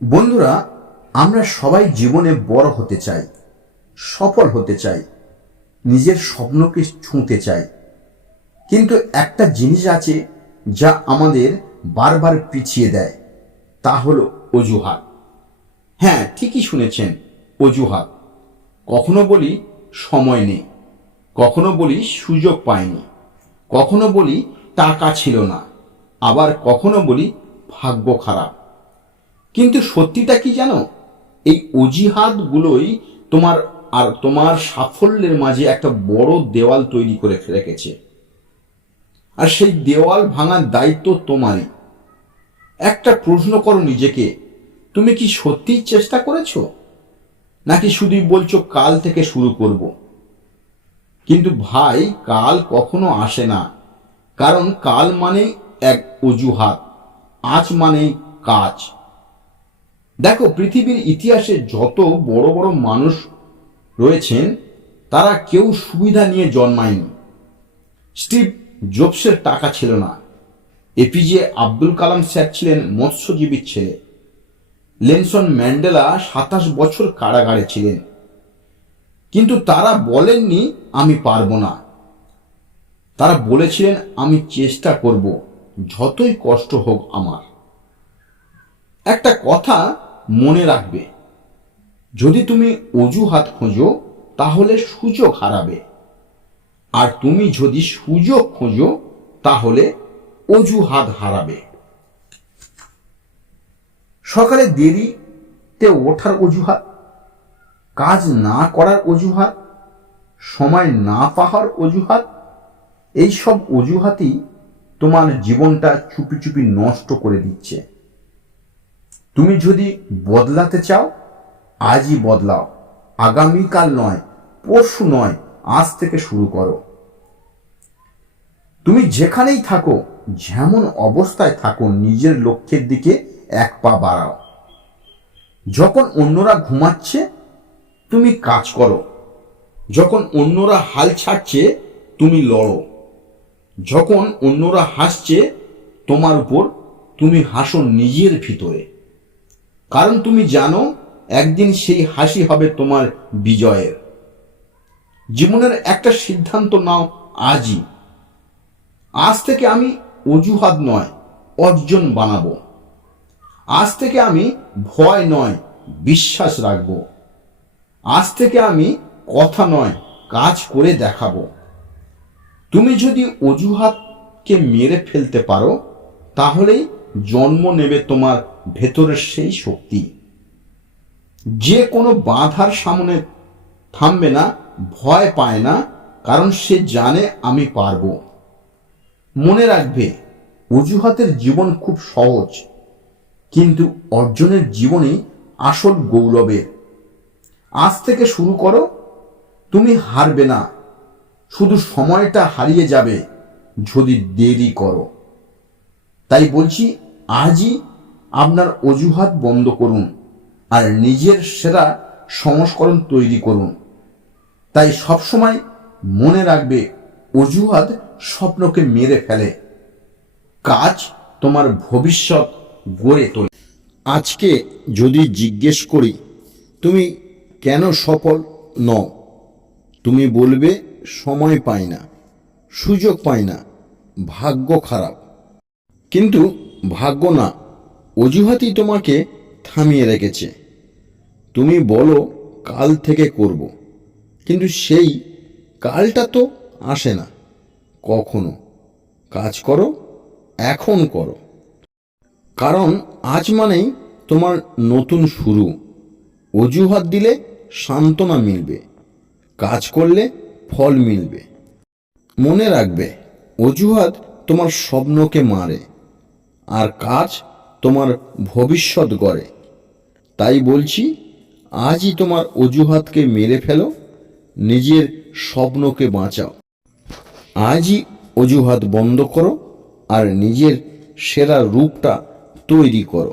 বন্ধুরা, আমরা সবাই জীবনে বড় হতে চাই, সফল হতে চাই, নিজের স্বপ্নকে ছুঁতে চাই। কিন্তু একটা জিনিস আছে যা আমাদের বারবার পিছিয়ে দেয়, তা হলো অজুহাত। হ্যাঁ ঠিকই শুনেছেন, অজুহাত। কখনো বলি সময় নেই, কখনো বলি সুযোগ পাইনি, কখনো বলি টাকা ছিল না, আবার কখনো বলি ভাগ্য খারাপ। কিন্তু সত্যিটা কি জানো? এই অজিহাতগুলোই তোমার আর তোমার সাফল্যের মাঝে একটা বড় দেওয়াল তৈরি করে রেখেছে। আর সেই দেওয়াল ভাঙার দায়িত্ব তোমারই। একটা প্রশ্ন করো নিজেকে, তুমি কি সত্যিই চেষ্টা করেছ? নাকি শুধুই বলছো, কাল থেকে শুরু করব কিন্তু ভাই, কাল কখনো আসে না। কারণ কাল মানে এক অজুহাত, আজ মানে কাজ। দেখো, পৃথিবীর ইতিহাসে যত বড় বড় মানুষ রয়েছেন, তারা কেউ সুবিধা নিয়ে জন্মায়নি। স্টিভ জবসের টাকা ছিল না। এপিজে আব্দুল কালাম স্যার ছিলেন মৎস্যজীবীর ছেলে। লেনসন ম্যান্ডেলা সাতাশ বছর কারাগারে ছিলেন। কিন্তু তারা বলেননি, আমি পারব না। তারা বলেছিলেন, আমি চেষ্টা করব, যতই কষ্ট হোক আমার। একটা কথা মনে রাখবে। যদি তুমি অজুহাত খোঁজো, তাহলে সুযোগ হারাবে। আর তুমি যদি সুযোগ খোঁজো, তাহলে অজুহাত হারাবে। সকালে দেরিতে ওঠার অজুহাত, কাজ না করার অজুহাত, সময় না পাওয়ার অজুহাত, এইসব অজুহাতই তোমার জীবনটা চুপি চুপি নষ্ট করে দিচ্ছে। তুমি যদি বদলাতে চাও, আজই বদলাও। আগামীকাল নয়, পরশু নয়, আজ থেকে শুরু করো। তুমি যেখানেই থাকো, যেমন অবস্থায় থাকো, নিজের লক্ষ্যের দিকে এক পা বাড়াও। যখন অন্যরা ঘুমাচ্ছে, তুমি কাজ করো। যখন অন্যরা হাল ছাড়ছে, তুমি লড়ো। যখন অন্যরা হাসছে, তোমার উপর তুমি হাসো নিজের ভিতরে। কারণ তুমি জানো, একদিন সেই হাসি হবে তোমার বিজয়ের। জীবনের একটা সিদ্ধান্ত নাও আজই। আজ থেকে আমি অজুহাত নয়, অর্জন বানাবো। আজ থেকে আমি ভয় নয়, বিশ্বাস রাখব। আজ থেকে আমি কথা নয়, কাজ করে দেখাবো। তুমি যদি অজুহাতকে মেরে ফেলতে পারো, তাহলেই জন্ম নেবে তোমার ভেতরের সেই শক্তি। যে কোনো বাধার সামনে থামবে না, ভয় পায় না, কারণ সে জানে আমি পারব। মনে রাখবে, অজুহাতের জীবন খুব সহজ, কিন্তু অর্জনের জীবনই আসল গৌরবের। আজ থেকে শুরু করো, তুমি হারবে না, শুধু সময়টা হারিয়ে যাবে, যদি দেরি করো। তাই বলছি, আজই আপনার অজুহাত বন্ধ করুন আর নিজের সেরা সংস্করণ তৈরি করুন। তাই সবসময় মনে রাখবে, অজুহাত স্বপ্নকে মেরে ফেলে। কাজ তোমার ভবিষ্যৎ গড়ে তোলে। আজকে যদি জিজ্ঞেস করি, তুমি কেন সফল নও? তুমি বলবে, সময় পাই না, সুযোগ পাই না, ভাগ্য খারাপ। কিন্তু ভাগ্য না, অজুহাতই তোমাকে থামিয়ে রেখেছে। তুমি বলো, কাল থেকে করব। কিন্তু সেই কালটা তো আসে না। কখনো। কাজ করো, এখন করো। কারণ আজ মানেই তোমার নতুন শুরু। অজুহাত দিলে সান্ত্বনা মিলবে। কাজ করলে ফল মিলবে। মনে রাখবে, অজুহাত তোমার স্বপ্নকে মারে। আর কাজ তোমার ভবিষ্যৎ গড়ে। তাই বলছি, আজই তোমার অজুহাতকে মেরে ফেলো, নিজের স্বপ্নকে বাঁচাও। আজই অজুহাত বন্ধ করো আর নিজের সেরা রূপটা তৈরি করো।